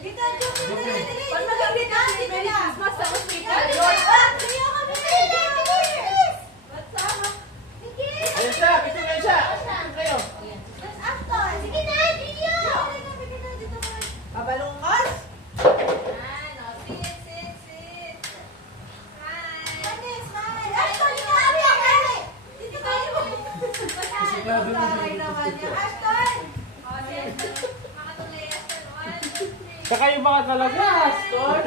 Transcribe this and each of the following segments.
Dito, pag maganda na, Merry Christmas, tapos may Ayan siya, picture kayo siya. Picture kayo. Sige na, video! Kabalungkos? Saka yung mga talaga, Aston.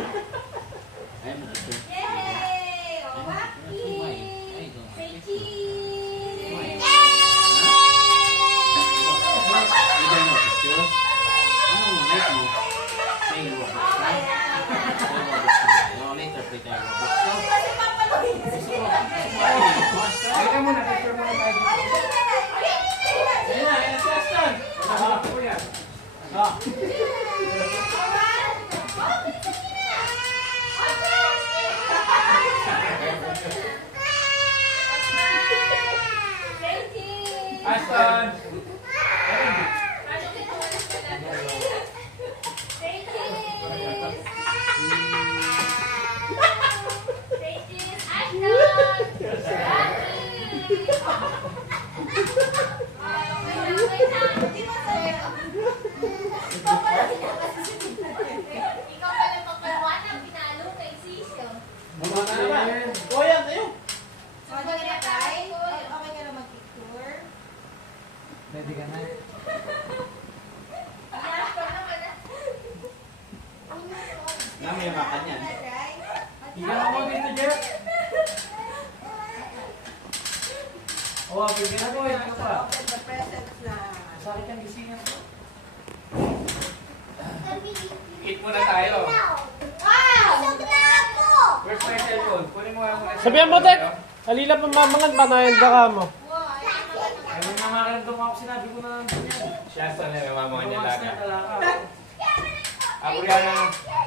Ayan mo, picture. Yay! O, Waki! Say cheese! Ibigay mo, picture. Anong like mo? Say Robux ka? Say Robux ka. Yung later, play tayo Robux ka. Bigay mo na, picture mo na tayo. Ayan na, ayan si Aston. Ah, po yan. Ah. Aston! Mama ka naman. Kuya, tayo. Ready ka na? May makan yan. Higa mo dito, Jeff. Oh, bigyan na ko. Higa ka pa. Open the presents na. Sakit ang gisingan ko. Eat muna tayo. Where's my cellphone? Kunin mo nga muna. Sabihan mo, Tek! Halila pa mamangan pa na yung baka mo. Ay, may namakiramdam ako sinabi ko na ganyan. Siya sa may mamamang niya Lumakas na laga. talaga.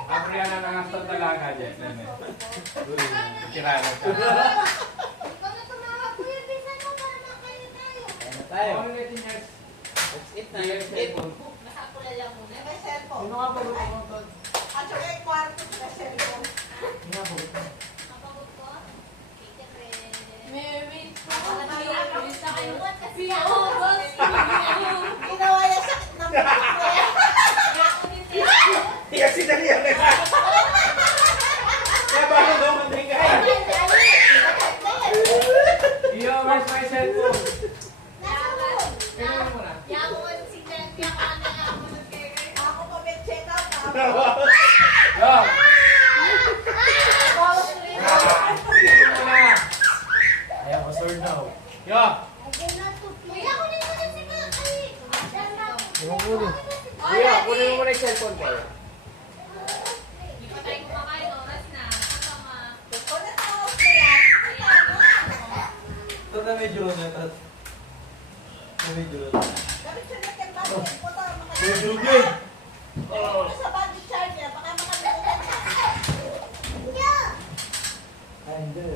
Abriana ng Aston talaga dyan. Kirano ka. Tayo. Oh, 18 years. Let's eat na yung cellphone. May cellphone. Sino nga pagod mo to? Actually, ay kwarto na cellphone. Sino nga pagod mo? Ginawa niya sakit ng buko. Tiyak si Dalia na. Kaya bago daw mandringay. Yo, where's my cellphone? Kaya mo na. Ako pa may check out. Yo! Tingnan mo na. Ayaw ko, sword now. Yo! Kuya, kunin mo muna yung cellphone ko. Ito na medyo na ito. Ito medyo na. Gamit siya na kay Bakit. Puta, Medyo na. sa body charge niya. Baka makalimutan niya. Ay, hindi.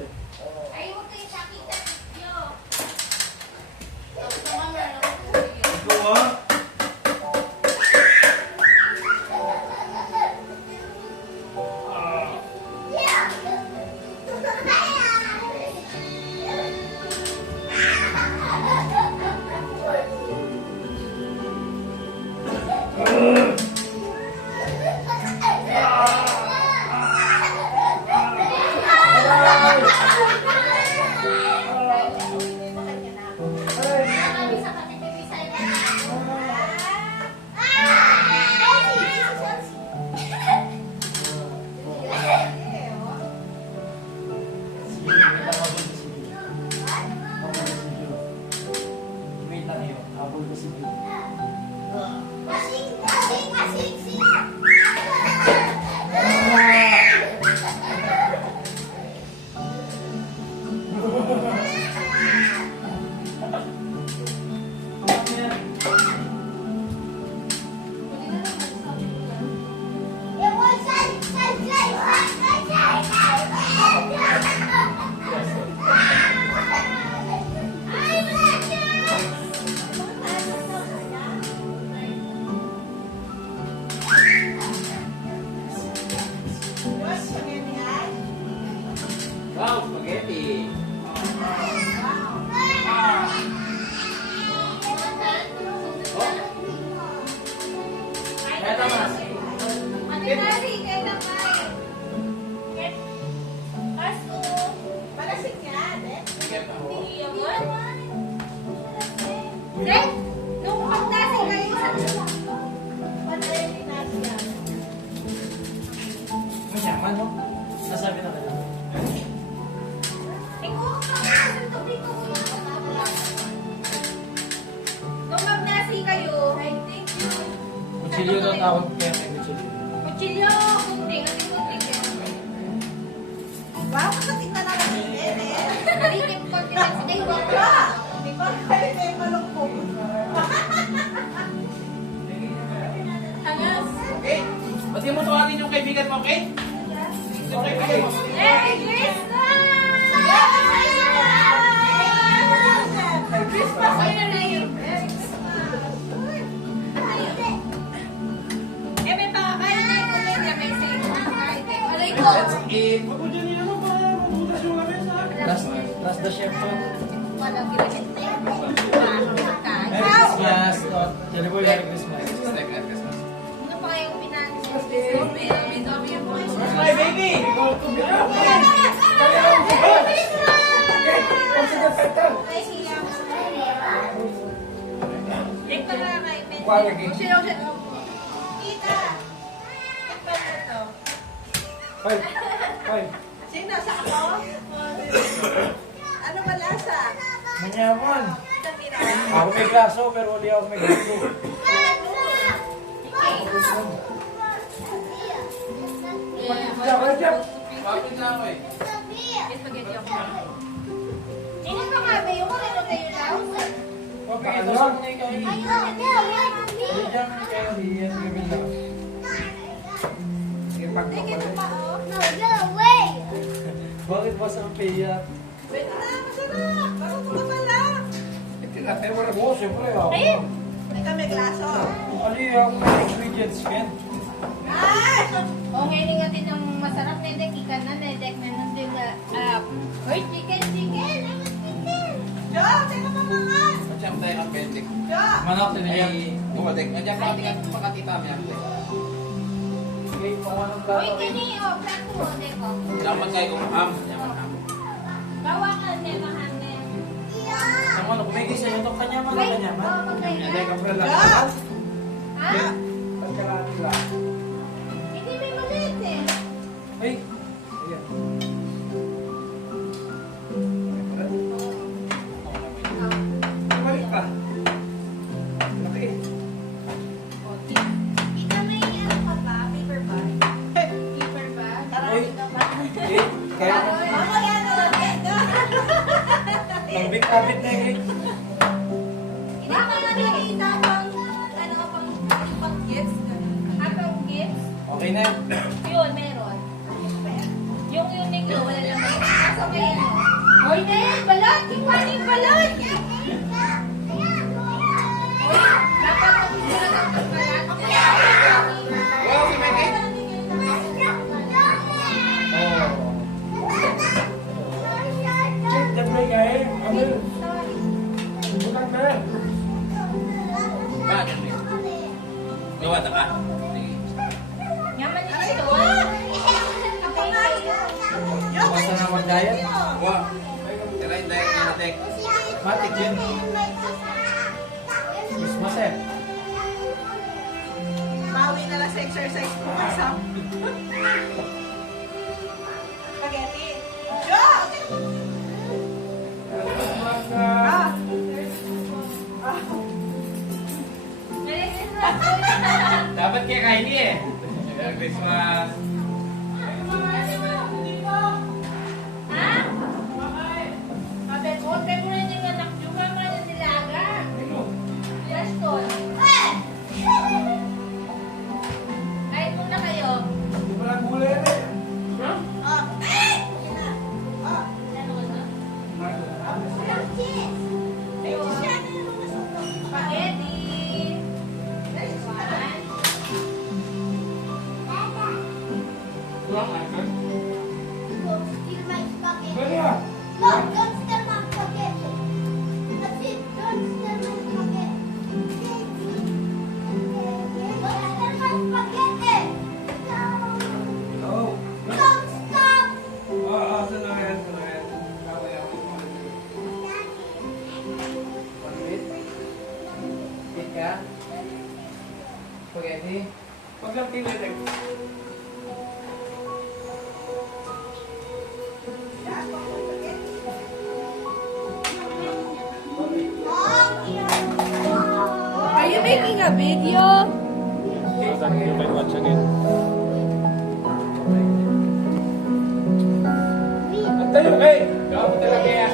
Ito ah. Yeah. Ate Nari, kayo naman. Get. Kaso. Malasig yan, eh. Then, nung magdasing kayo sa Patayin ni Nasia. Mayaman, no? Nasabi na kayo. ikaw ang tubig ko. Nung magdasing kayo, I think you. Kutsilyo daw tawag kaya may kutsilyo. Kutsilyo, kunting. Ano yung kunting? Wow, makatingnan na lang din, eh. Malikim konti lang sa tayo. Di ba kayo may malungkot? Angas. Okay? Ba't di mo tuwagin yung kaibigan mo, okay? Okay, okay. Merry Christmas! Christmas na yun. Eh, may pakakain na yung kumenya. May sa'yo. Alay ko. Let's eat. Ako dyan yun naman para mabutas yung lamesa. Last the chef po. Walang ginagit na yun. Merry Christmas. Celebrate Merry Christmas. Ano pa kayong pinagis? May dami yung mga My baby! Go to the Ito na kay Ben. Quality. Sino siya? Tita! Five. Five. Sino sa ako? Ano ba lasa? Manyaman. Sa tira. Ako may glaso pero wali ako may glaso. Bakit na ako eh? Spaghetti ako. Sino pa nga ba yung ano kayo daw? Okay, ito sa mga ikaw. Hindi dyan kayo diyan gabi lang. Sige, Hindi, pagpapalay. ito pa, oh. Bakit ba sa piya? Wait na, masarap. Marunong ka pala. Tinatay mo na po, siyempre ako. Ayun! Ikaw may glaso. Ali, ako may ingredients, Ken. Ay! O ngayon natin ang masarap na dek, ikan na dek na nandun na, hoy, chicken! Jo, sino pa mga? Macam tayo ang pendik. Jo! Manok din yan. Ay, bumadik. Macam pakikat pakatita mo yan. Okay, pangalan ka. Hoy, kini, o, plato mo, dek, o. Dapat kayo kumaham. Bawakan, dek, mahangin. Sa mga kumigil sa iyo, kanya man, Wait, kanya man. o, magkaya. Hindi ka pala. Jo! Ha? Pagkalati lang. Hindi may maliit eh. Ay! Ayan. Balik pa. Laki. Kita may ano pa ba? Paper bag? Paper bag? Uy. Eh, kaya Mamaya na lang, Jo! kabit-kabit na eh. Baka na nakita pang, ano, pang gifts. Pang gifts? Okay na. Yun, meron. Yung Uniqlo, wala lang. Kaso may ano. Hoy, Ned! Balot! Yung balot! Dapat mag-sulat ang pagbalat. Wow, si Mike. Oh. Check the break eh. Ano? Bukan ka. Bakit mo? Gawa na ka? Sige. Yaman nito ito. Basta na mag-diet. Wow. Tira yung dahil nila, Tek. Matik yun. Christmas eh. Bawi na lang sa exercise mo, Sam. Spaghetti. Jo! Ah! Dapat kaya kain eh. Merry Christmas. Ha? Sabi ko, huwag kayo rin yung anak nyo. Mama na nilaga. Yes, Tol. Kahit muna kayo. Walang gulay na eh. Ah! Yan na. Ah! Ano ko na? Ay, siya na yung mga sundo. Spaghetti. One. Walang ikan. Steal my spaghetti. Pwede ah. No, don't steal my spaghetti. That's it. Don't steal my spaghetti. Don't steal my spaghetti. kinilig. Are you making a video? You may watch again. Tayo, hey! Gawin talaga yan.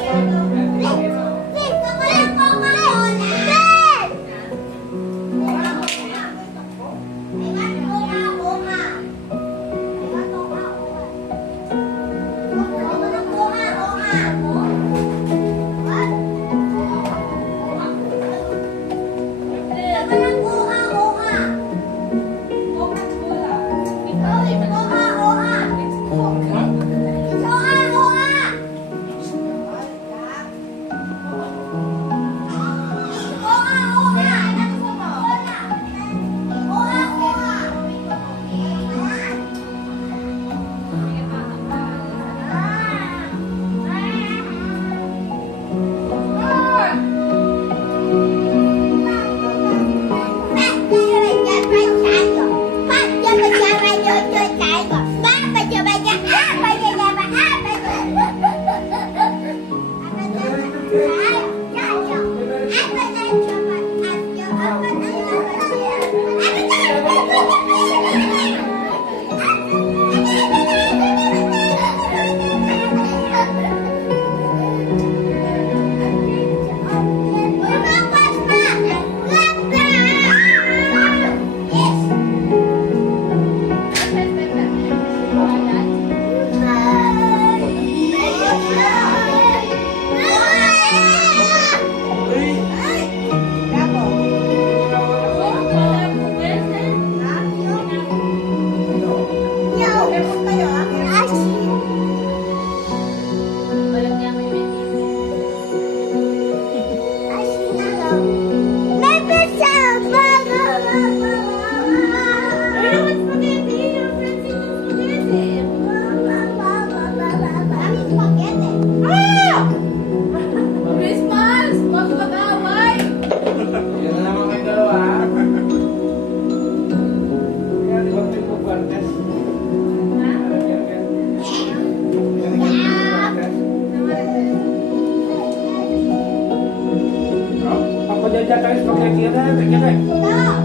Diyan tayo spaghetti na, tingnan na.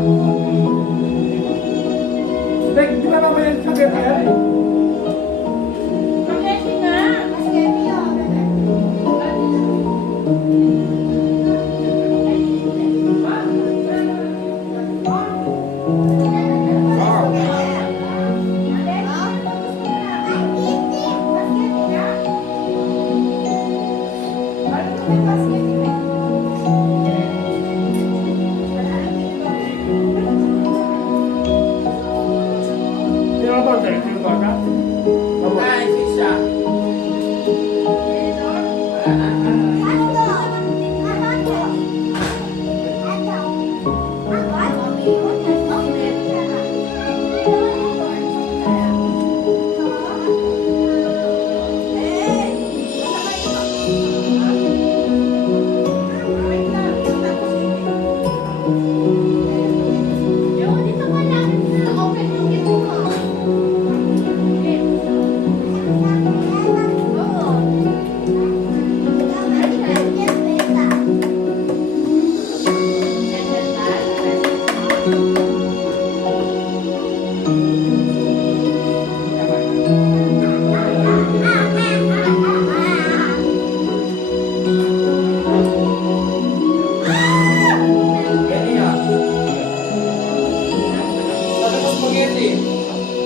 Di ba naman yung spaghetti yan? Spaghetti na.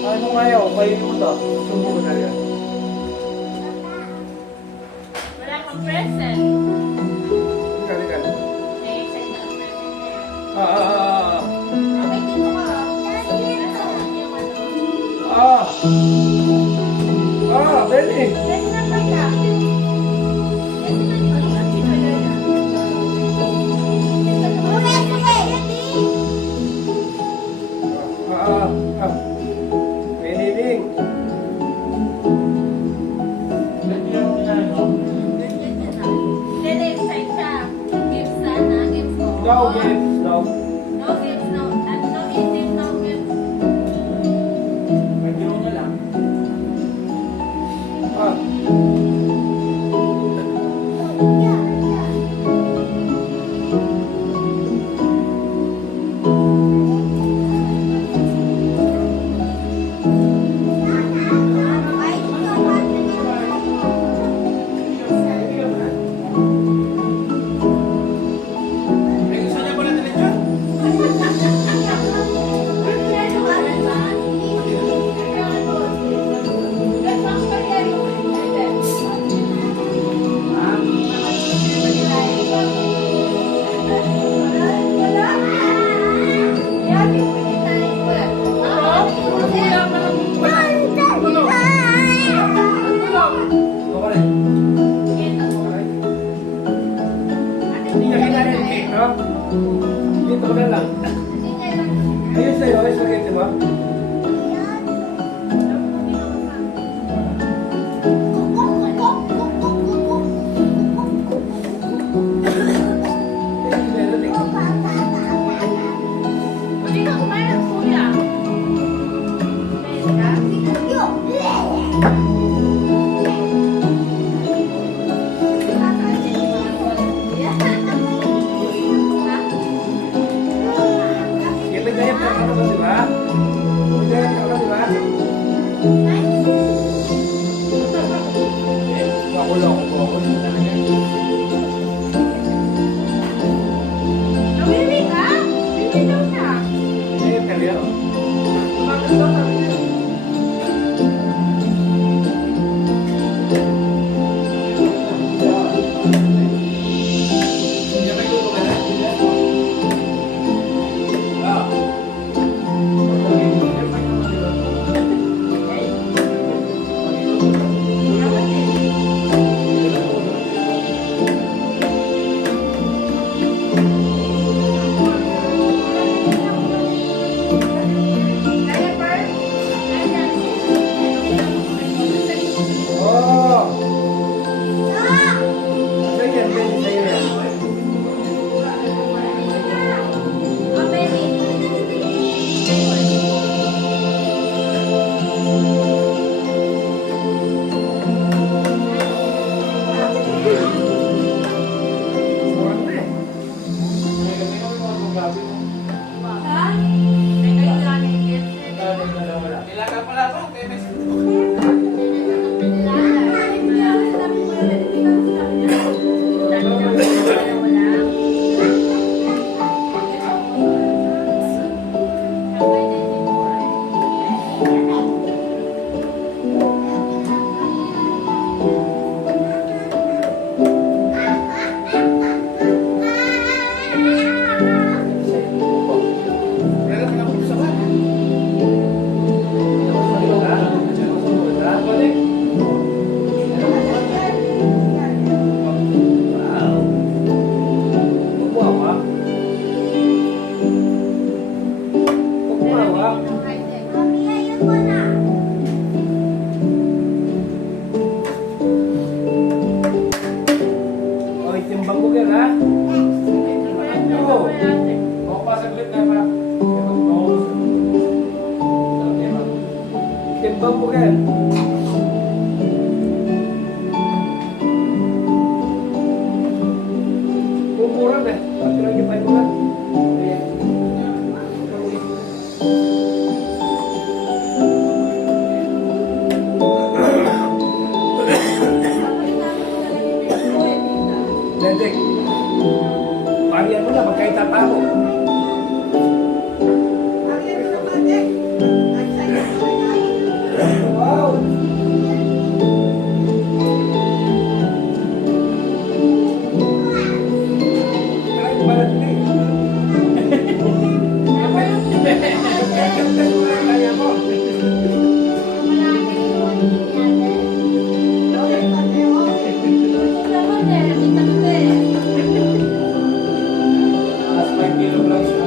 Ano ngayon? Kayo mo to. Sumo na yan. Wala kang present. Kali. Eh, send ang present niya. Okay, dito ka. Benny. Pwede na ba ka? Benny Ding. Dede, excited siya. Gifts sana, gifts ko. No gifts, no. No gifts, no. No gifts, no gifts. Alaga pala ba? Tennis. Meron ka na po sa kanya. Mami, ayun ko na. Oh, itimbang mo yan, ha? O, pasaglit na pa. Itimbang mo yan. Mumura na. Pati lagi pa yung mga. Dedek. Parihan mo na, magkahit tatamo. Wow! Ay, balat ni. Kaya mo. Last 5 kilograms na.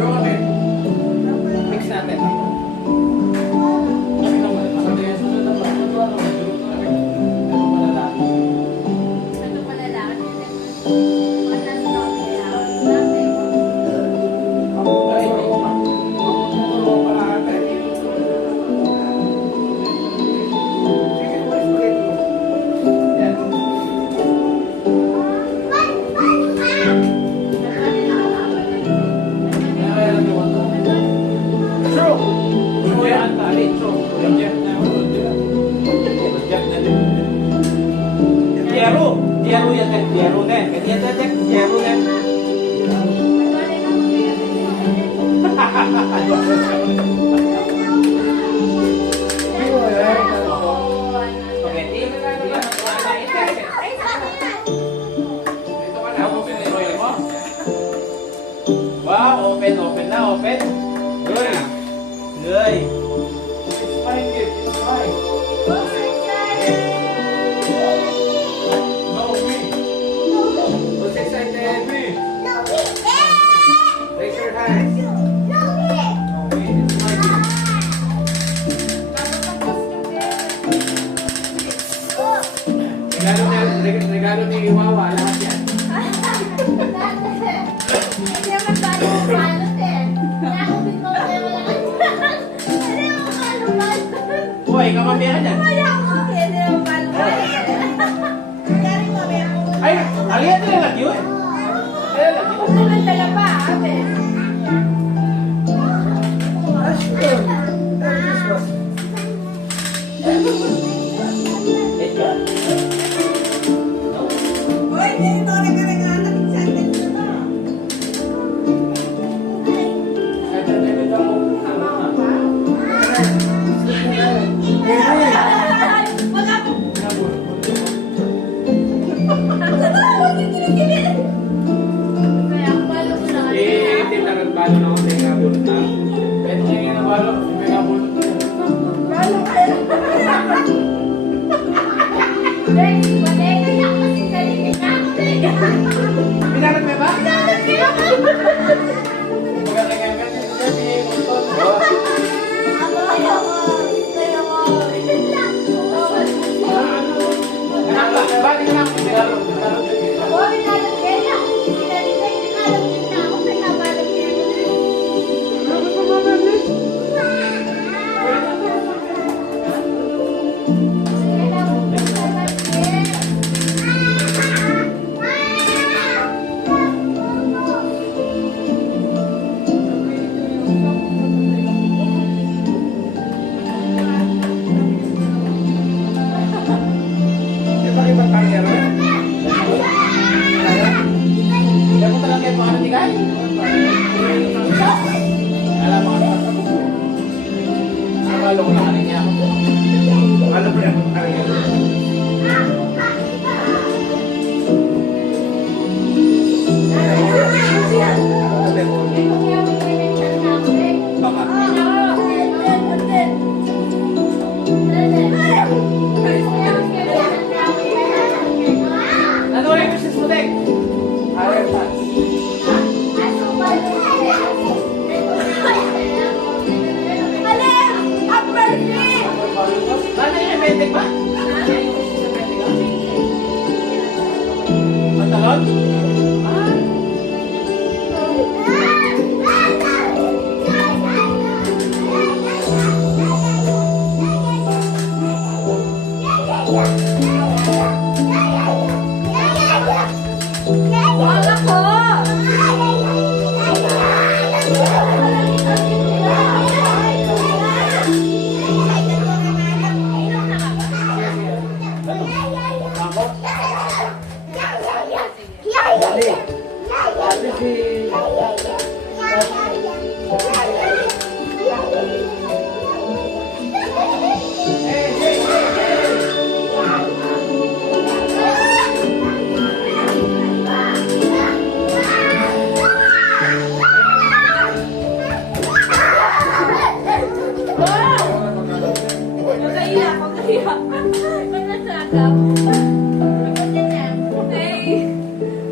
Yung kami. Mix natin. Kasi naman, masaya yung sunod na pagkutuan. Magdurog na kami. Ano malalaki. Ay, puro pala ata eh. Sige, mas spaghetti mo. Yan. Kaya kaya lang yung ano. True! True yan, tali. True. Yung Jeff na yun. Yung Jeff na din. Diaro. Diaro yan din. Diaro din. Ganyan na din. Diaro din. Hindi mo, eh. Spaghetti. Dito ka na. Open na yung oil mo. Wow, open, open na, open. Good. Good. It's fine, kid. It's fine. No, me. Who's excited? Me. Raise your hands. No, me. It's my kid. Regalo ni Wawa, lahat yan. Uy, kamamaya ka dyan. Ay, alihan nila lang yun. Alihan lang yun. Ah, sure. Merry Christmas. Eh, ka. Kaya David ako. Eh, tinarang balo na ako sa mga bulot na. Pwede niya nga na balo. May mga bulot na. Benedict! Alerta. Ano yung Benedict ba? Pantalon? Wala ko! Ako? Dali. Dali si... Magkaiyak, magkaiyak. Ba't nasagap? Pagpunta niya. Hey!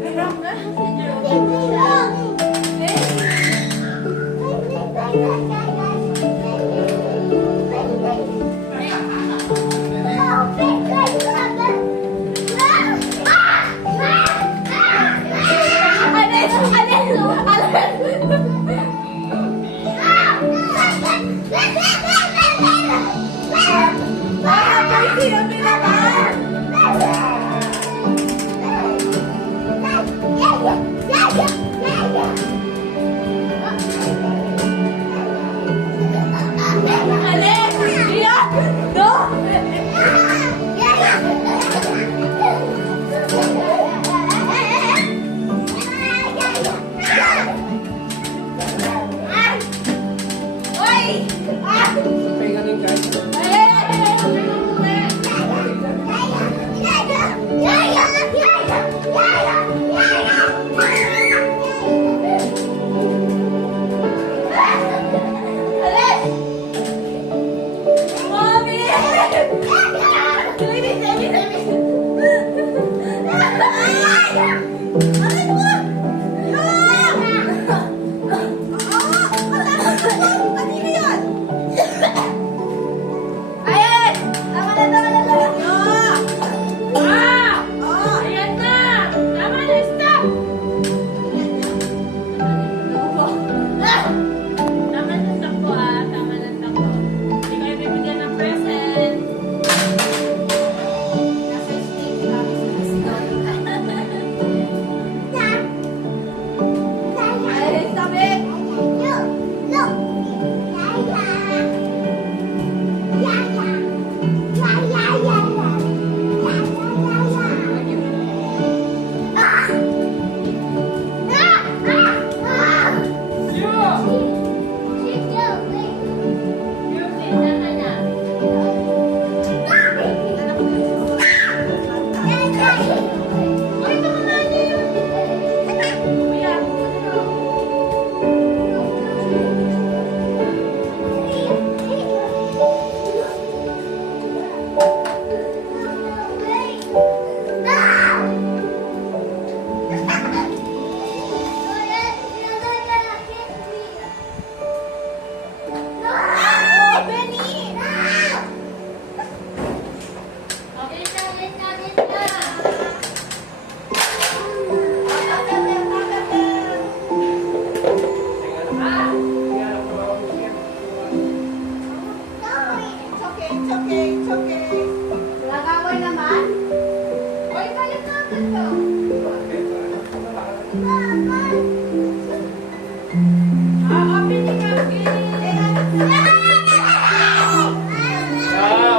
Meron ka? Si Joe. Hey! Pahinga rin guys. Ayan na! Tama na, stop! Tama na takbo ah, tama na takbo. Hindi kayo bibigyan ng present. Ay, sabi!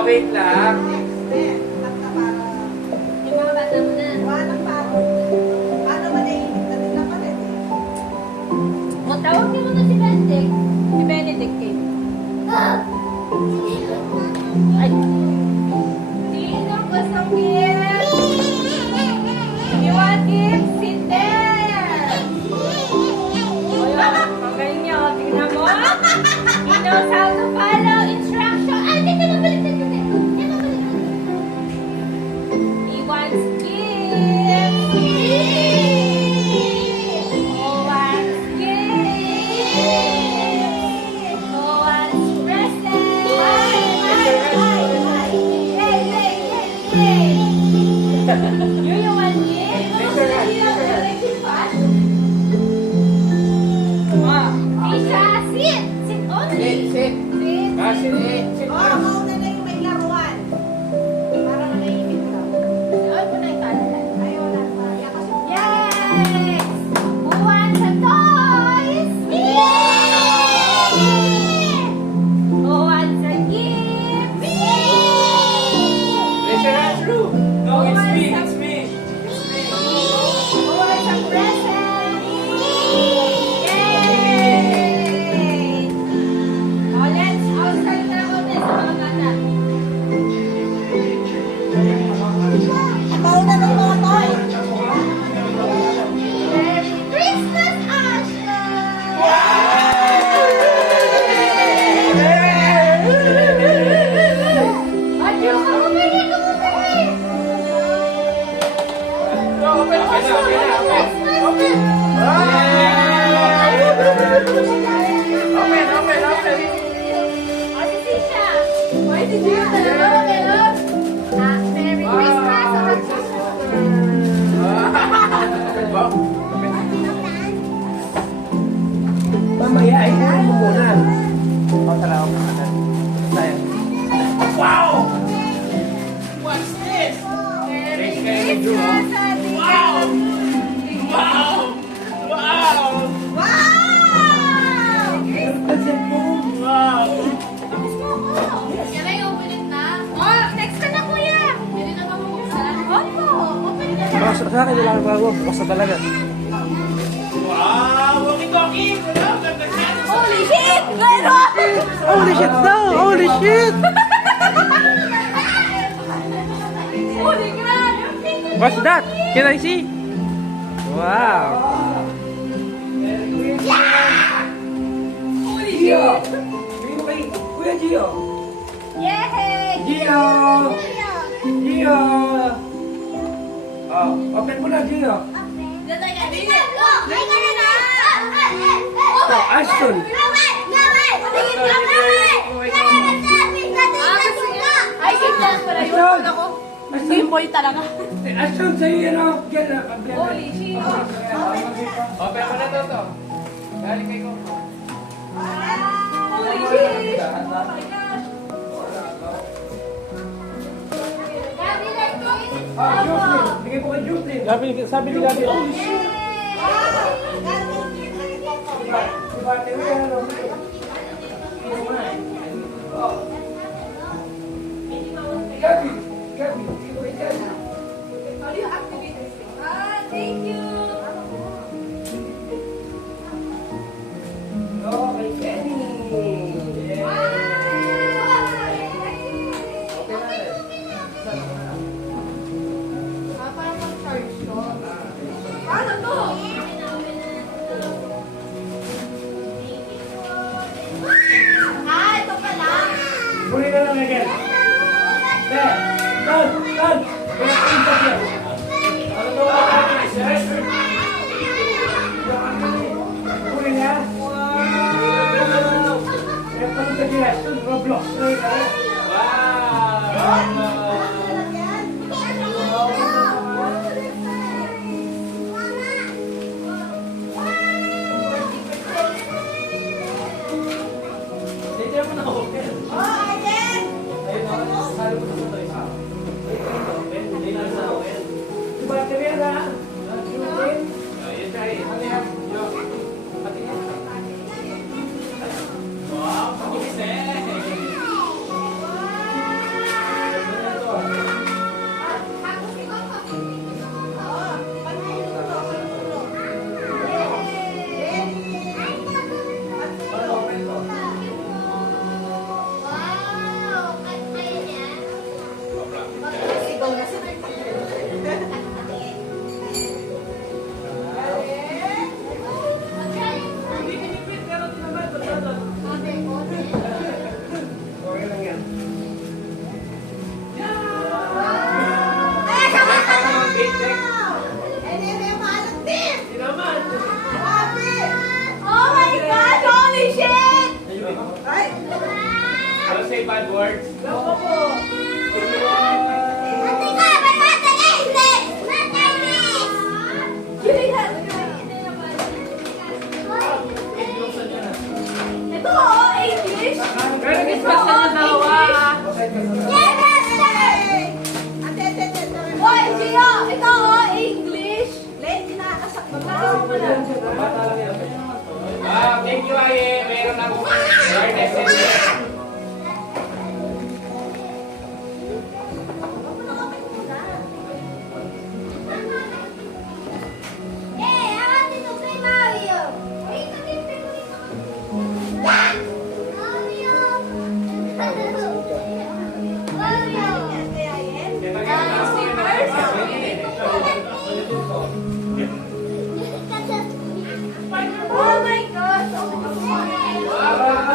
Wait lang. Yung mga bata mo na. O, tawag niyo muna si Benedict. Si Benedict eh. Ay. Sino gustong gift? You want gift? Sit there. O yun, magaling niya. O, tingnan mo. He knows how to follow instruction. Ay, teka, mabalik. He wants gift. Open, open, open. Open, open, open. Oh, si Tisha. Why did you have that? Merry Christmas. Mamaya ay kunin mo muna. O, tara, open na. Sayang. Wow! What's this? Merry Thanks, Drew, Christmas, Ate. Wow! Wow! Wow! Wow! Can I open it na? Oh, next ka na, kuya. Hindi na mamabuksan. Opo, open na. Sa akin, wala kang bago. Basta talaga. Wow! Walkie-talkie! Wow! Ganda siya! Holy shit! Meron! Holy shit daw! Holy shit! Holy crap! What's that? Can I see? Wow! Holy Gio! shit! Bigyan mo kay Kuya Gio! Yay! Gio! Gio! Oh, open mo na, Gio! Ganda ka din. Ay, ganun na! Oh, Ashton! Ay, ganyan pala yun. Ashton! Ako, Ashton! Game Boy talaga. Ashton, sa'yo yan o! Get na! Holy shit! Open mo na to. Galing kay ko. Holy shit! Oh my gosh! Daddy, like this? Ah, Jocelyn! Bigyan ko kay Jocelyn! Sabi ni Gabi, holy shit! Diba, tingnan yan, ano? Oh. Gabi! Gabi! Bigyan ko kay Gabi! How do you activate this thing? Thank you! Oh, kay Kenny! Yeah. Parang mag-charge ko. Ano to? Ito pala. Kunin na lang again. There! Done! Done! Kaya pintas yan. Ano to? Kunin na. Wow! Kaya pintas yan. Roblox. Okay lang yan. Oh my God! Holy shit! Don't say bad words. Kidding ka! Ito, oh, English! English pa sa dalawa! Hoy, Gio! Ito, oh, English! Thank you, Aye. Meron akong awareness center. Oh my gosh! Oh my gosh!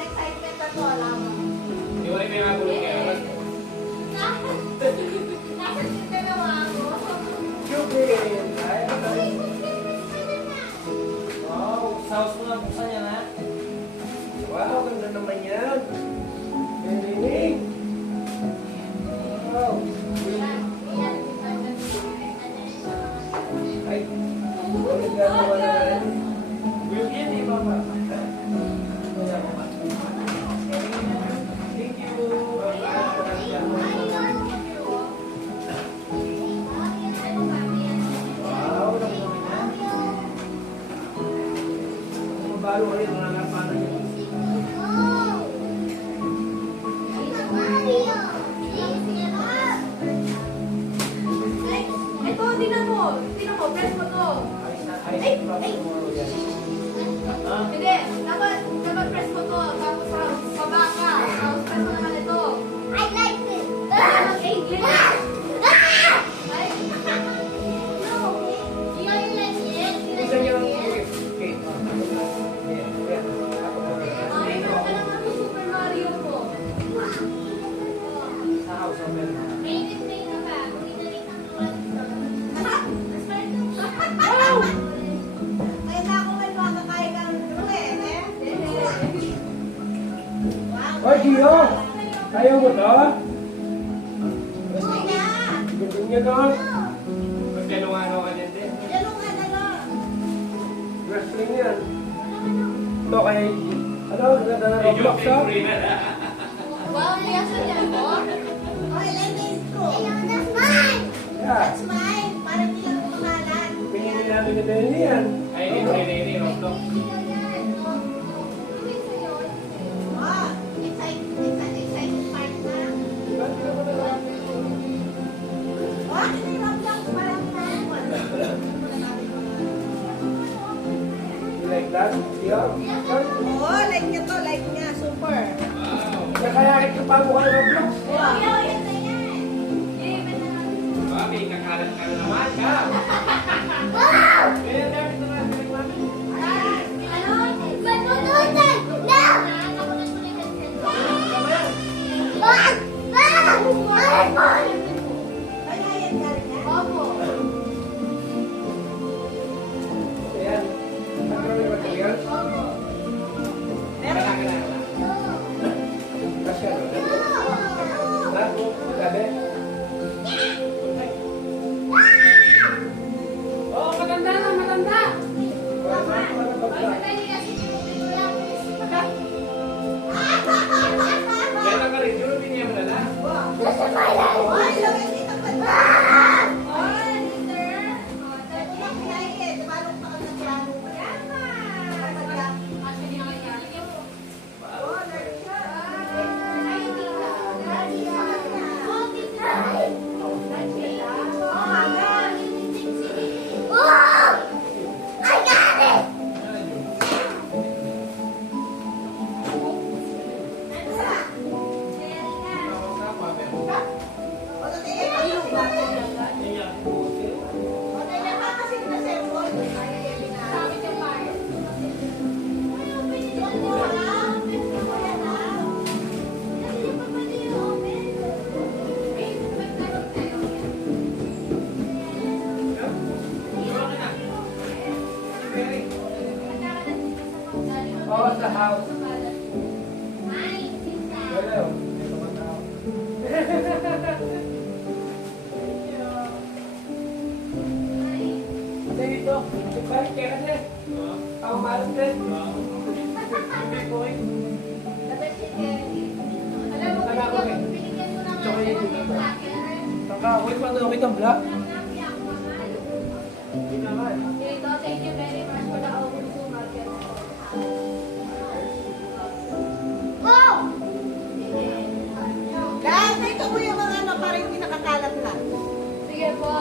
excitement na to, alam mo. Di ba may magulo kayo? Cupid! Ay, Wow, sauce mo na buksan yan ha? wow, ganda naman yan. Narinig. Wow. Ay, ulit na naman na rin. Yung yan eh, Papa. Thank you. Wow, naman na. Mabalo kayo, mga kapanan niyo. Ito, tinan mo. Tinan mo, press mo to. Ay, tomorrow yan. Hindi, dapat press mo to. Tapos sa baka. Tapos press mo naman ito. Mag-English. Ay, Isa niyo ang cake. Ayan, ayan. ito ka naman yung Super Mario mo. Sa house of Bella. Kaya na ako may makakain kang druet, eh. Wow. Hoy, Gio! Ayaw mo to? Uy na! Gusto niyo to? Magkalungan ka din din. Dalungan na lang. Wrestling yan. Ito kay... Ano? Ganda na Roblox ha? Wow, reaction yan mo. Okay, let me through. Yeah. That's mine. Para hindi lang kumalat. Pinili namin ni Benny yan. Ay, hindi, Roblox. Wow. Excited part na. Oh, hindi Roblox. Parang You like that? Gio? Oo, like niya to. Like niya. Super. Kaya ikipa mo ka ng Roblox. Mami, kakalat ka na naman ka. Kaya dami naman, mami. Kaya yan galing niya. Opo. Ayan. Ano yung materials? Opo. Meron. Kasi ano? Ha? Gabi? Oh, matanda na, matanda. Kaya ka rin, yun ang binigyan mo na lang. Ay, lagay dito pa na. Oh, sister. Kinain. Tumalong pa ka ng plano mo. Actually, nakakaya. Oh, learn siya. Oh, sa house. Hello. Dito. Balik kaya kasi. Ako malam din. Hindi ko eh. Alam mo, binigyan ko naman ako ng Wait, paano ako itong black? Hindi naman. Dito, thank you very much for the open market. Guys, ito mo yung mga ano, parang hindi nakakalat na. Sige po.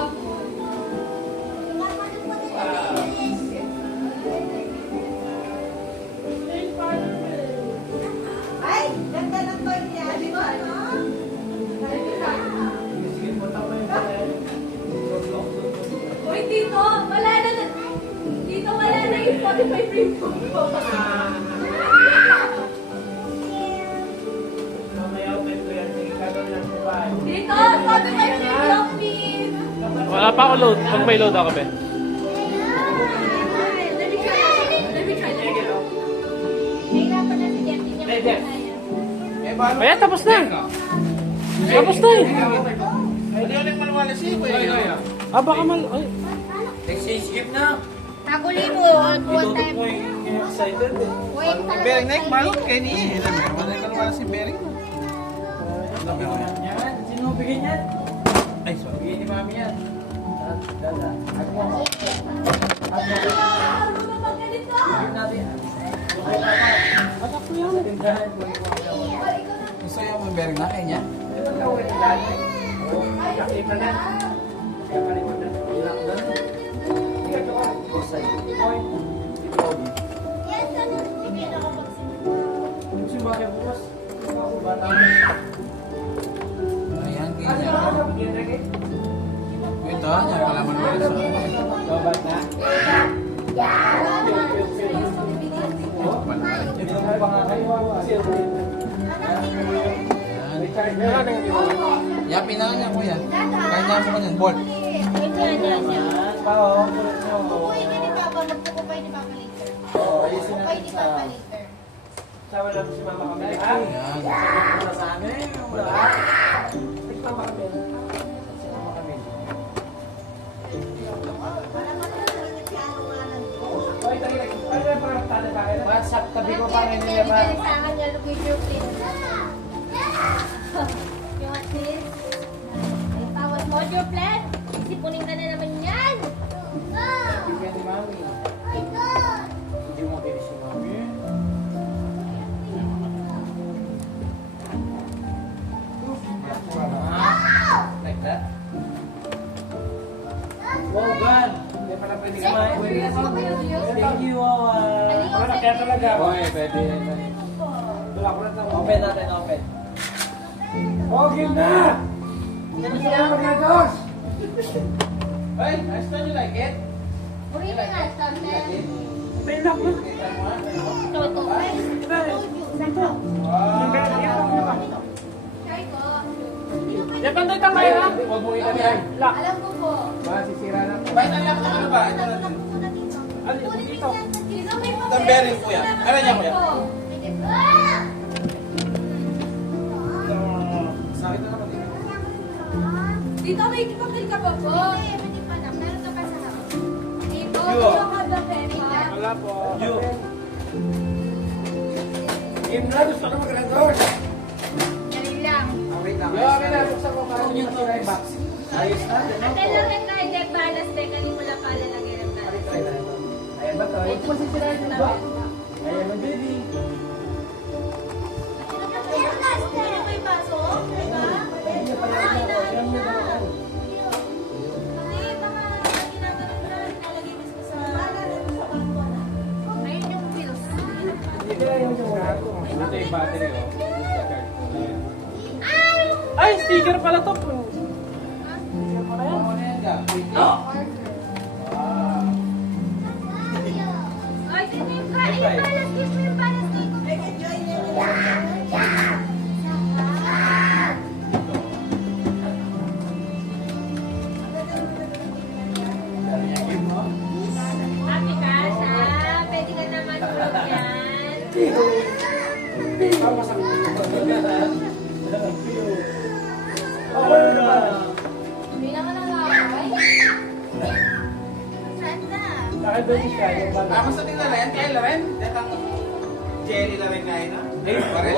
Ay, ganda ng toy niya. Di ba, no? Sige, punta ko yung pala. Uy, Tito, wala na. Spotify Premium po. Mamaya open ko yan. Sige, gagawin lang sa bahay. Dito, Spotify Premium, please. Wala pa ako load. Pag may load ako, be. Let me try. Let me try. Sige, no? Nahirapan na si Jet. Hindi niya Hey, Jet. makakaya. Ayan, tapos na. Tapos na eh. Hindi ulit manuwala siya. Kuya. Ah, baka mal... Ay. Exchange gift na. Taguli mo. Buwan tayo. Excited eh. Wait, talaga. Bering na yung balot kayo niya. Alam mo, wala ka manuwala si Bering. Yan. Sino bigyan yan? Ay, sorry. Bigyan ni Mami yan. Dada. Ako mo. Lumabag ka dito. Bigyan natin. Anak ko yan. Tindahan ko. Gusto yung mga Bering na kayo niya? Ito ka ulit dati. Oh, nakita na. Kaya palikod na. Ilang doon. Sige, ito ka. Kusay. Oy. Ito, Obi. Yes, ano? Hindi na nakapagsimula. Gusto ba kayo bukas? Ako bata. Ayan, Ano kaya ba ako? Bigyan na kayo? ito, niya pala manuwala sa akin. Babat na. Oh, ito pa nga kayo. Kasi ito. Richard, meron na yun. Yapin na niya, kuya. Kaya niya mo kanyan, Bolt. Yan, pao. Kulit nyo. Kukuhay ni Papa. Magkukupay ni Papa later. Oo, ayusin Kukupay natin ni sa... Papa later. Sama lang si Mama kami. Ah, Yan. sagot na sa amin. Wala. Nagpama kami. Si Mama kami. Para matulog si ano nga lang ko. Oy, tayo. Ano yung parang tanda sa akin? WhatsApp, tabi ko pa ngayon nila ba? Sa akin niya, look at your face. You want this? Ay, tawad mo, your plan? Sipunin ka na naman yan. Bigyan ni Mami. Hindi mo kinis si Mami. Like that? Wow, gan! Hindi pala pwede kumain. Thank you, Wawa. Kaya talaga. Okay, pwede. Wala ko na. Open natin, open. Oh, game na! Hindi sila mag-gatos! Hey, I still you like it? Puri na nga, starter. Tingnan ko. Ito, ito. Ay, sakto. Wow! Try ko. Yan, panday ka kayo, ha? Huwag mo ito niya. Lock. Alam ko po. Ba, sisira na. Bakit ang lock na ano ba? Ito Alam ko na dito. Ano, dito? Dito may papel. Itong bearing, kuya. Ano niya, kuya? Ah! Sakit na naman dito. Dito may papel ka ba po? Hindi, pwede pa na. Meron ka pa sa harap. Dito, Yo. dito ka ba pera? Wala po. You. Game na, gusto ka mag-gatos. Dali lang. Okay lang. Yo, okay na. Buksan ko para yung try box. Ayos na. Ate lang yung kaya balas de kanimo la pala lagi ng balas. Try na ito. Ayan ba ito? Ito masisirain yung ba? Ayan ang baby. Pwede ko ipasok? Diba? Ayan pa yan. Ayan mo ba ako? Hindi, baka ginagawa ko lang nilalagay mo sa Ayun yung pills. Hindi kaya yung ako. Ito yung battery, oh. Ay, sticker pala to. Ay, sino yung balas? Kiss mo yung balas dito. Happy ka siya. Pwede ka naman po yan. Hindi naman ang lakay. Saan na? Bakit ba siya? Yung bago. Ako sa tingnan rin, kaya la rin. Dekang jelly la rin kain na. Pare.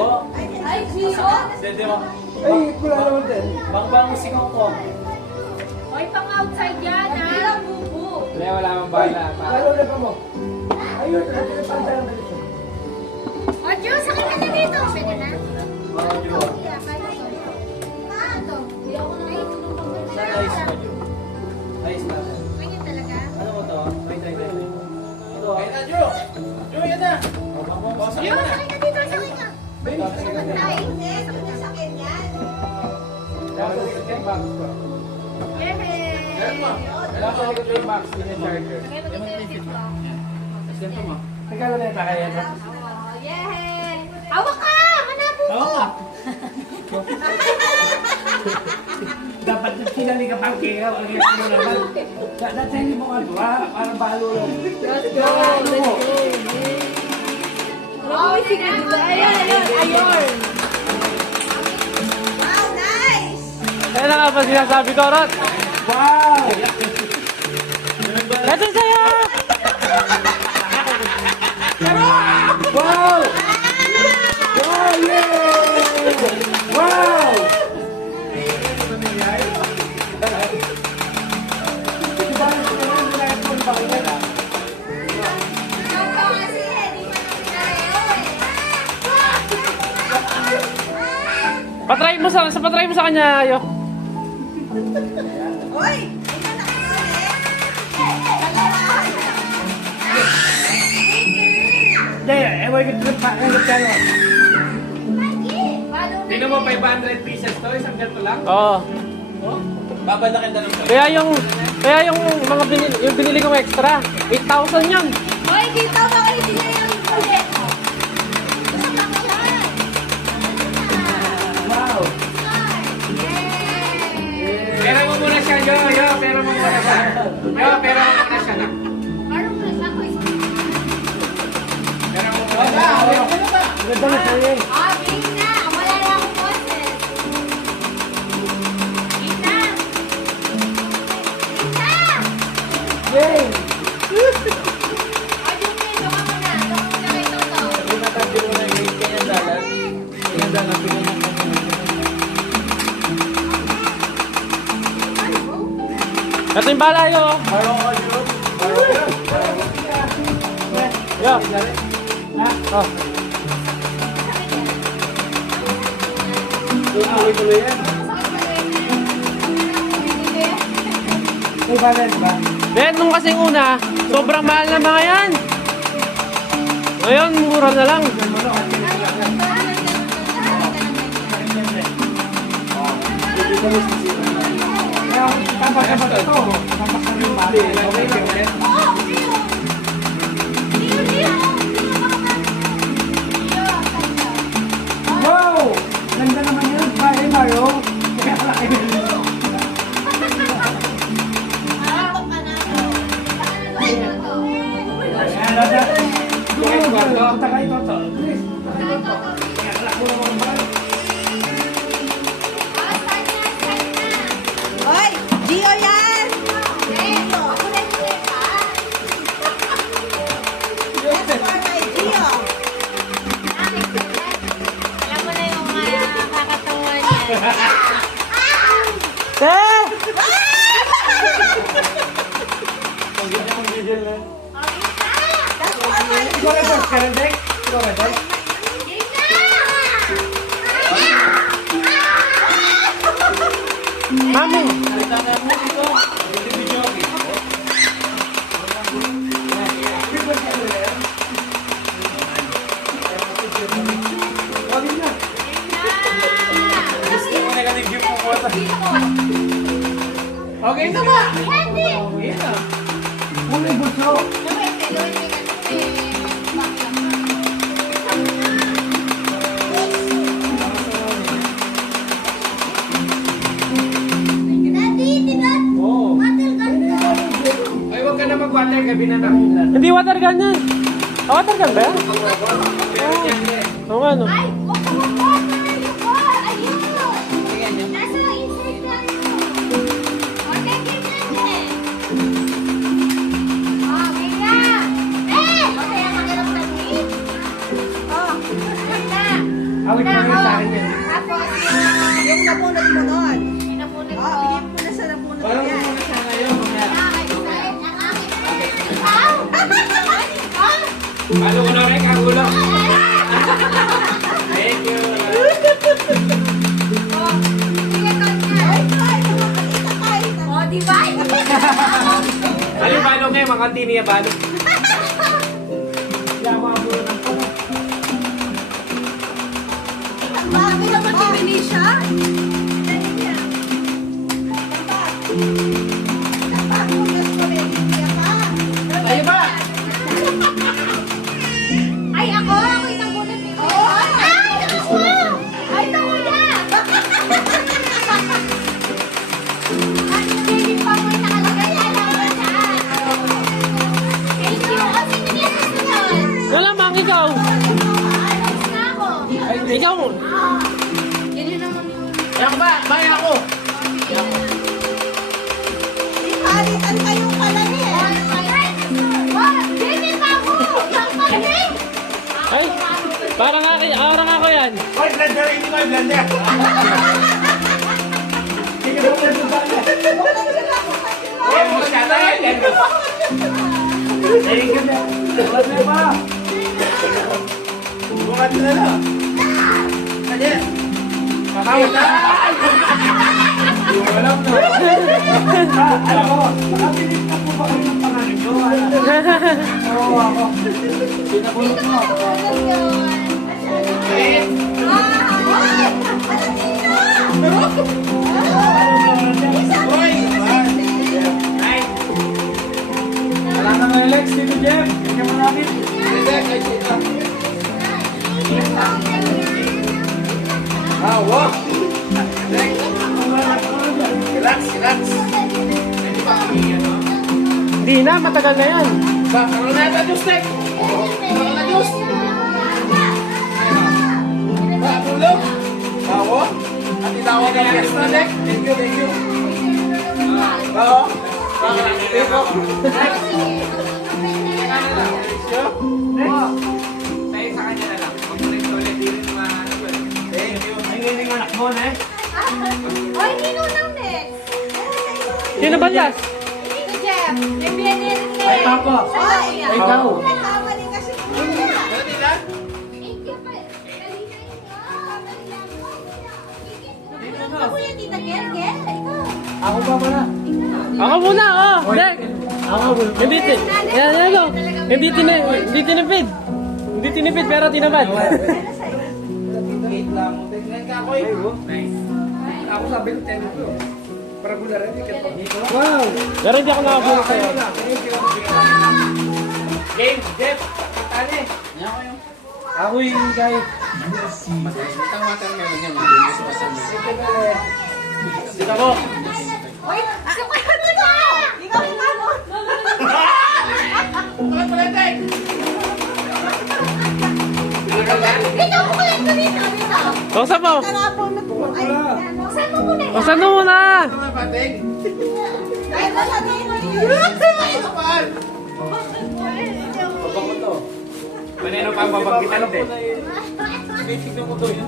Ay, Gio! Dede mo. Ay, wala naman din. Bangbang singaw ko. Hoy, pang outside yan, ha? Hindi lang bubu. Wala, wala akong bala. Lalo na pa mo. Ayun, ito yung pantalan na dito. O, Diyo, sakit ka na dito. Pwede na? Mga Diyo. Kaya, kaya ito. Ito. Hindi ako na Saan ayos mo, Diyo? Ayos na. Ganyan talaga. Ano mo to? Wait. Ito. Kaya na, Ju. Ju, yan na. Bawasan Diyo, mo na. sakit ka dito. Sakit ka. Sakit na. Ay, sakit yan. Tapos ito yung box ko. Yan mo. Tapos ito yung box, yun yung charger. Kaya maganda yung tip ko. Ganito mo. Regalo na ito kaya ito. Oh, yay! Hawak ka! Hanapin mo! Oo nga. Dapat sinali ka pang kaya. Ang hirap mo naman. Dahil hindi mo ano, parang balo lang. Let's go! Let's go! Oh, sige. Ayun! Ayun! Wow, nice! Kaya na nga ba sinasabi ko, Rod? Wow! Ito sa'yo! Wow! Wow! Yay! Wow! Ikaw ka kasi, hindi mo na pinareho eh. Patry mo sa kanya, ayo. Uy! Ito na Hindi, ewan ko trip pa. Ano kaya? Tingnan mo, 500 pieces to. Isang ganito lang. Oo. Babalakin na lang. Kaya yung mga binili kong extra, 8,000 yan. Hoy, dito ba kayo sila yung ulit? Kasama ko yan. Wow. Yay! Pera mo muna siya, yo. Pera mo muna siya. Pera mo muna siya na. Parang wala ako isa. Pera mo muna siya. Ganda na sa'yo. Ah, big na! Wala na akong boses. Big na! Big na! Yay! Ay, Jummy, doon ka muna. Doon ka muna kay Toto. Pinatabi mo na yung kanya dalan. Kanya dalan, pinatabi mo. Ito yung bala yun. Baro ko yun. Yo. Ha? Oh. Tuloy-tuloy yan. May balance ba? Then, nung kasing una, sobrang mahal na mga yan. Ngayon, mura na lang. Tapak ka ba ito? Tapak ka rin ba? Wow! Ganda naman yun. Bye, Mario. Kaya pala kayo. Ayan, dada. Punta kayo, Toto. Please, punta kayo, Toto. Kaya pala ko naman ba? Uy! Gio yan! That's for my Gio! Alam mo na yung kakatawa niya. Te! That's for my Ikaw na, Gio! Dek? Karen, Dek? Ikaw na, Dek? Mami! Wagin na. Okay na ba? Okay na. Kulay buso. Oo. Ay, huwag ka na mag-water. Gabi na na. Hindi water gun yan. Ah, water gun ba yan? Oo nga, no? Ay, huwag ka mag-water! Yung ball! Ayun! Nasa inside lang yun. Okay, ganyan din. Oh, ganyan. Eh! Okay, ang magandang pag-ibig. Oh, ganyan. Awit mo rin sa akin yan. Tapos Yung napunod mo nun. yung napunit Oo, ko. bigyan mo na sa napunod mo yan. Paano ko na rin ang ulo? Thank you. Oh, di ba? Ano yung balong ngayon? Mga kanti niya balong. Kaya mga bulo ng puno. Bago naman bibili siya. Tayo ba? Ikaw! Ganyan naman yun. Yan ba? Baya ako! Halitan kayo pala niya. Baby pa ako! Pagpagpag! Ay! Parang ako yan. Hoy, blender! Hindi ko yung blender! Hindi ko blender sa blender. Eh, mo siya tayo! Thank you, man. Wala pa! Bukat na lang. Kanya! Kakawin na! Walang na. Alam mo, nakabilis na po ba kayo ng pangalan nyo? Oo, ako. Pinabulot mo. Eh! Hoy! Ay! Wala na nga Alex, dito Jeff. Ganyan mo namin. Hindi, kahit sino. Wow! Relax, relax. Hindi ba kami ano? Hindi na, matagal na yan. Ba, karoon na yata Diyos, Tek. Karoon na Diyos. Ba, tulog. Ako? At itawag ka na Tek. Thank you, thank you. Bao? Bakit? Tayo sa kanya na lang. Pag-ulit ulit, di rin thank you. Ayun yung anak mo, eh. Oy, Nino nang next. Sino ba last? Ito, Jeff. May binili rin Ay, Papa. Ay, Ay, ikaw. Nagkamali kasi. Dali lang. Ako yan, Tita Gel. Gel, ikaw. Ako pa pala. Ako muna, oh! Dek! Ako muna. Hindi tin. Yan, yan, go! Hindi tinipid. Hindi tinipid, pero tinamad. Wait lang. Tingnan ka ako eh. Nice. Ako sabi ko, tennis ko. Para gula rin, ikat pa dito. Wow! Pero hindi ako nakabulong sa'yo. Game, Jeff. Kitali. Yan ako yung... Ako yung guy. Itang watermelon yan. Mas watermelon. Dito ko. Oy, sukat ka dito. Ikaw yung ano? Bakit pala, Tek? Ikaw ko lang ito dito. Buksan mo! Tarapon na po. Ay, ano? Saan mo muna yan? Buksan mo muna! Ano nga ba, Tek? Ay, wala na yun. Ay, kapal! Babak ko to. Maneno pa ang babangkitan din. Tignan mo to yun.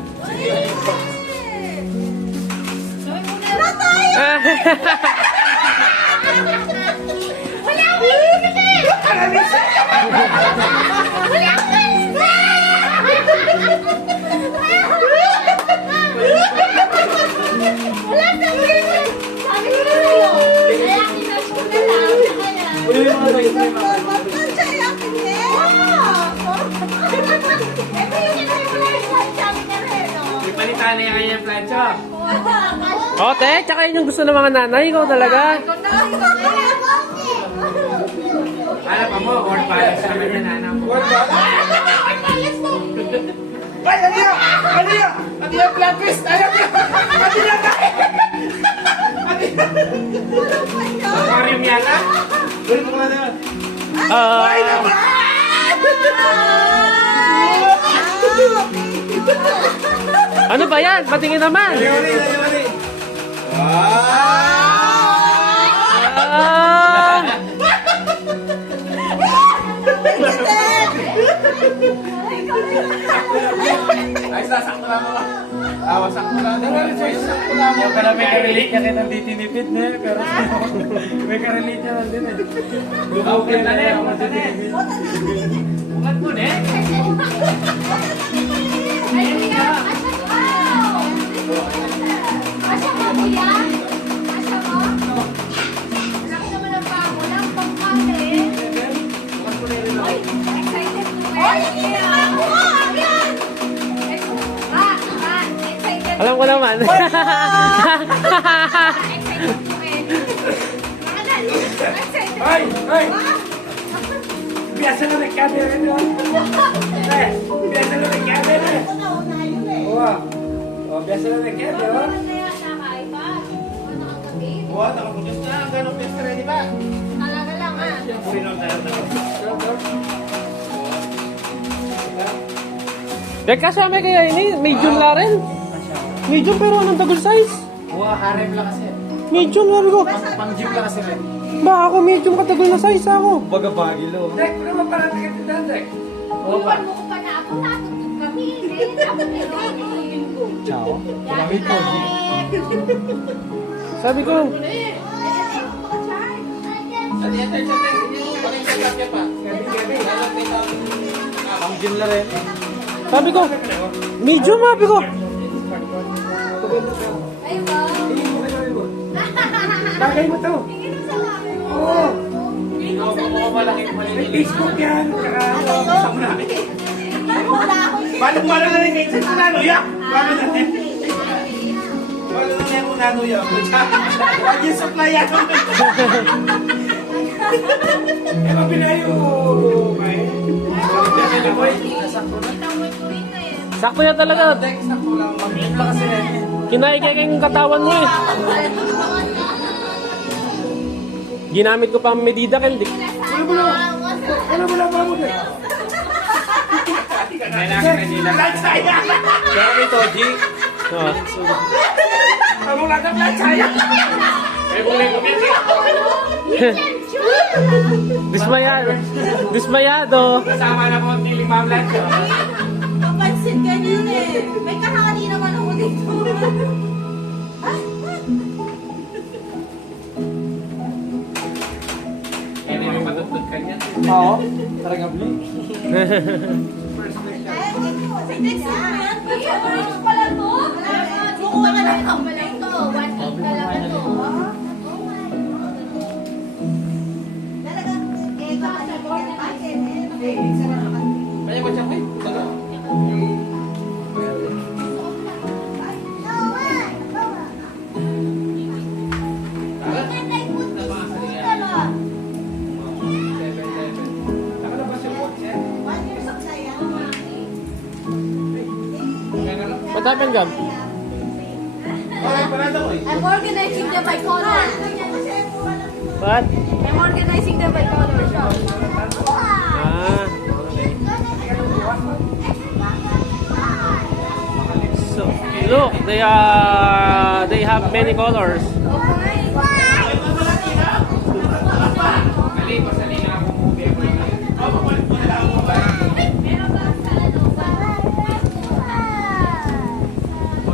Wala akong iisipin! Wala akong wala sa iisipin! Sabi ko na sa'yo. Kaya kinatch ko na lang. Kaya. Uli yung mga guys. Ba't siya yakin eh? Ito yung kinatch ko na yung sabi niya rin, no? Ipalitan na yung kanyang plancha. Oh, te, tsaka yun yung gusto ng mga nanay ko talaga. Ikaw na. Alam pa mo, or palas naman yan, anak mo. Ay, ano yan? Ano yan? Ano yan, plot twist? Ano yan? Ano yan? Ano yan? Aquarium yata? Ganito ko na yan. Ah, ano ba yan? Patingin naman. Ayori, ayori. Ah! Ay, sasakto lang ako. Sakto lang. Sakto lang. Yung pala may karelate niya kaya nandito tinipid na eh, pero may karelate niya nandun eh. Lumukit na eh, ako tinipid. Bukat mo na eh. Ay, kuya. Asya mo, kuya? Asya mo? Laki naman ang paa mo. Lang pangkate. Oy, excited to wear. Oy, hindi na ako. Agad. Excited. Alam ko naman. Excited to wear. Excited. Ay! Ay! Biasa na nag-camera nyo. Eh, biasa na nag-camera. Oo. Oh, biasa na nag-camera. Buwan, nakapunyos na. Ang ganong best ready ba? Talaga lang ah. Sino tayo na? Teka, kasama kaya ini, medium na rin. Medium pero anong tagol size? Buha, harem lang kasi. Medium, sabi ko. Pang-gym lang kasi rin. Ba, ako medium katagol na size ako. Baga bagilo. Dek, ano naman parang ticket ni Dek? Uwan mo ko pa na ako, natutog kami. Ako meron. Ciao. Lamit po. Sabi ko, Pang-gym na rin. sabi ko, medium sabi ko. Ay, wow. Bagay mo to. Tingin mo sa lamin. Oo. Tingin mo sa lamin. May Facebook yan. Paano na rin ngayon sa nanuya? Paano na rin? Paano na rin kung nanuya? Huwag yung supply yan. Eh, mapinayo. Sakto niya talaga. Sakto lang. Pang-gym lang kasi rin. Kinaigay yung katawan mo eh. Ginamit ko pa ang medida kandik. Ano mo lang mo Dek? Lahat saya. Kaya ito, G. Oh. Kamu lang ang lahat saya. Eh, boleh. Dismayado. Dismayado. Kasama na po ang tiling ma'am lahat. Papansin ka niyan eh. May kahani naman ako dito. Eh, di may matutod ka niyan. Oo. Talaga bli. Si Dex yan. Ano pala to? Kukuha ka ng Ano pala ito? 1.8 na lang ito. Talagang, eh, kapatid ko yan. Bakit? Eh, Kaya mo siya, eh. What happened, Gab? Okay, parada ko eh. I'm organizing them by color. What? I'm organizing them by color. Ah, okay. So, look, they have many colors. Mali, pasali na ako movie ako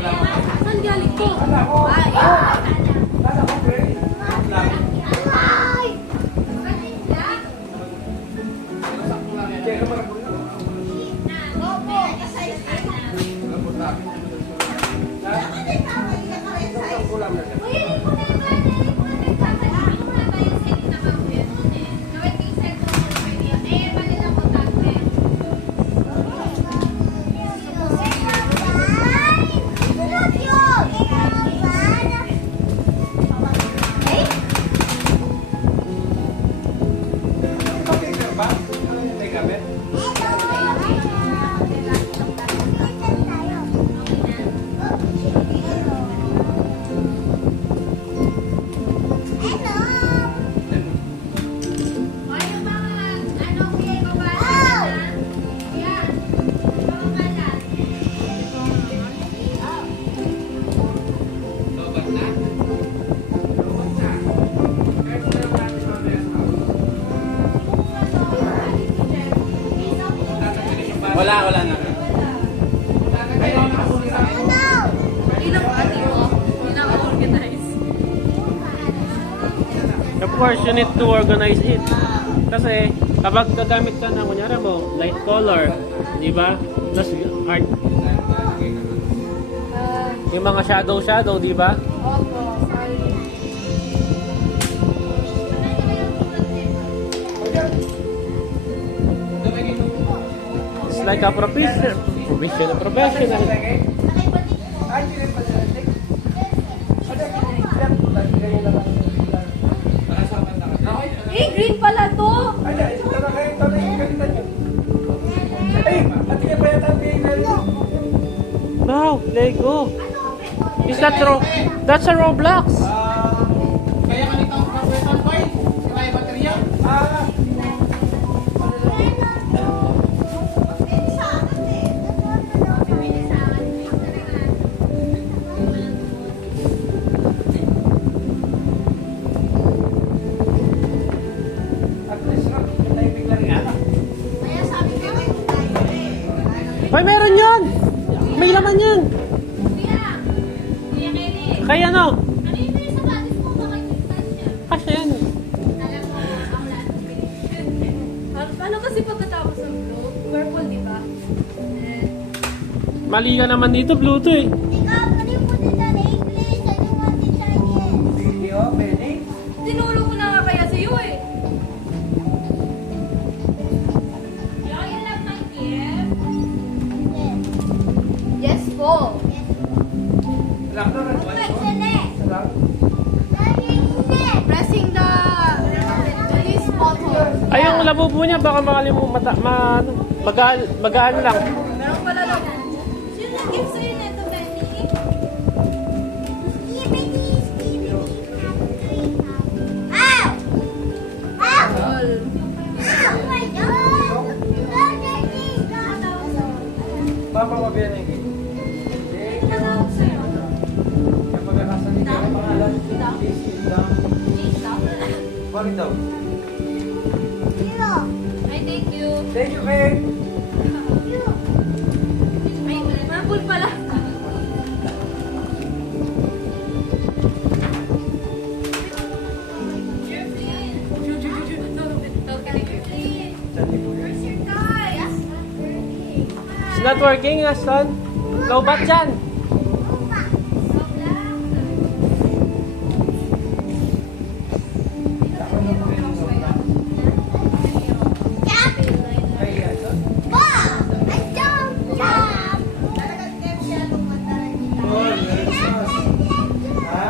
lang. Saan galing to? Ay, Wala na. Of course, you need to organize it. Kasi, kapag gagamit ka na, kunyara mo, light color, di ba? Plus, art. Yung mga shadow, di ba? It's like a professional. eh, green pala to. Wow, Lego. Is that that's a Roblox? Kaya kanito ang professional boy. Sila yung baterya. Bay, meron yun! May laman yun! Kuya! Kuya Kenny! Kaya ano? Ano yung may sapatos mo? Bakit siya? Kasya yan. Alam mo, ako lahat ng pinili. Paano kasi pagkatapos ng blue? Purple, di ba? Mali ka naman dito, blue to eh. Ikaw, pwede mo din na English. I don't want to Chinese. Hindi oh, pwede. Tinulong ko na nga kaya sa'yo eh. You love my gift? Yes po. Lang na rin. Lang. Pressing the this button. Ay, yung labubo niya, baka makalimutan, magaan lang. Meron pala lang. Sino nag-gift sa'yo nito, Benny? Ow! Ow! All. Oh my God! Papa, mabili na yung cake. Tinatawag sa'yo. Yung pagkakasalita ng pangalan. Casey, Dam. Bakit daw? Ay, thank you. Thank you, Kate. Ay, purple pala. It's not working, Aston. Low bat dyan. Ha?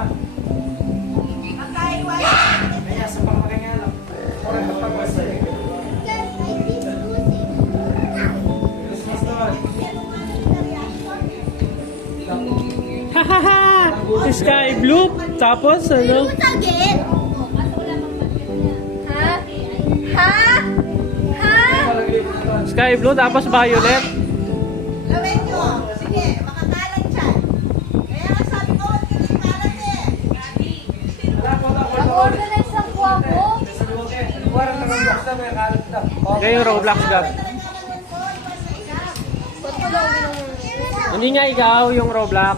Kaya sa pangmakanya lang. Orang kapag-wasa eh. Christmas naman. Hahaha! Sky blue, tapos ano? Ha? Ha? Ha? Sky blue, tapos violet. Gawin nyo. Sige, makakalat siya. Kaya nga sabi ko, huwag kayo kalat eh. Organize ang kuha mo. Kaya yung Roblox God. Ba't ko lang ginong... Hindi nga ikaw yung Roblox.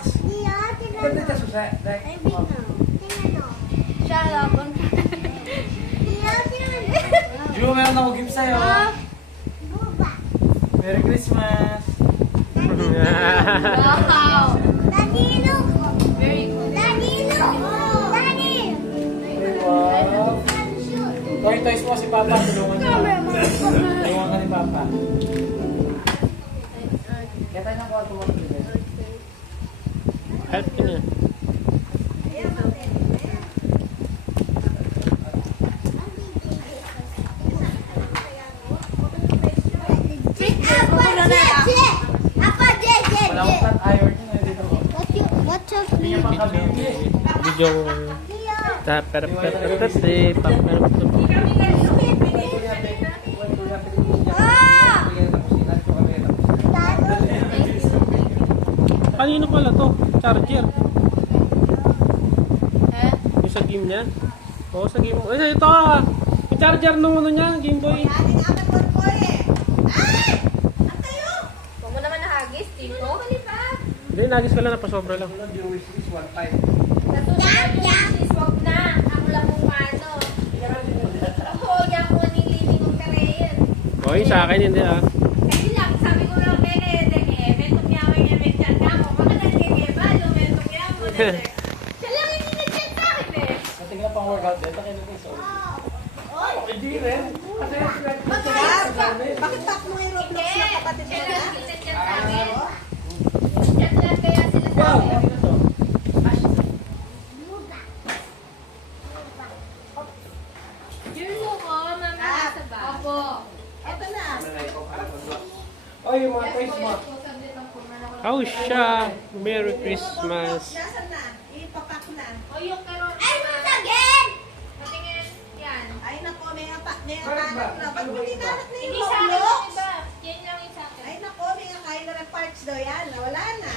Siya labang. Ju, meron ako gift sa'yo. Merry Christmas! Wow. Very good. Wow! Toy toys mo si Papa, tulungan niyo. Tulungan ka ni Papa. Kaya tayo ng kwarto mo. Help ka niya. Wala akong flat iron yun. Dito mo. Hindi niya pang kabili. Video. Kanino pala to? Charger. Eh? Yung sa game niya? Oo, sa game. Ay, ito ah! Yung charger nung ano niya, Game Boy. Huwag mo naman nahagis, Tito. Hindi, nagis ka lang, napasobra lang. Nasusunod yung sis, wag na. Ang lamong mano. Oo, yan po ni living of Korean. Okay, sa akin hindi ah. Kasi lang, sabi ko lang kay Nedeng metong yaman niya, metong yaman mo. Baka nagkikeba, metong yaman. Siya lang yung nag-chat sa akin eh. Tingnan pang workout din, takin natin sa ulo. Hindi rin. Kasi Bakit back mo yung Roblox na kapatid Siya mo lang na? yung nag-chat sa akin. Nag-chat lang kaya sila sa wow, akin. kanina to. Yun mo ko, mamaya sa ba? Opo. Eto na. Oh, yung mga toys mo. Oh, siya. Merry Christmas. Nasaan na? Ipapak na. O yung karon. Patingin. Yan. Ay nako, may kalat na. Ba't mo tinalat na yung Hindi sa akin yung Roblox? iba. Yan lang yung sa akin. Ay nako, may kakain na ng parts daw yan. Wala na.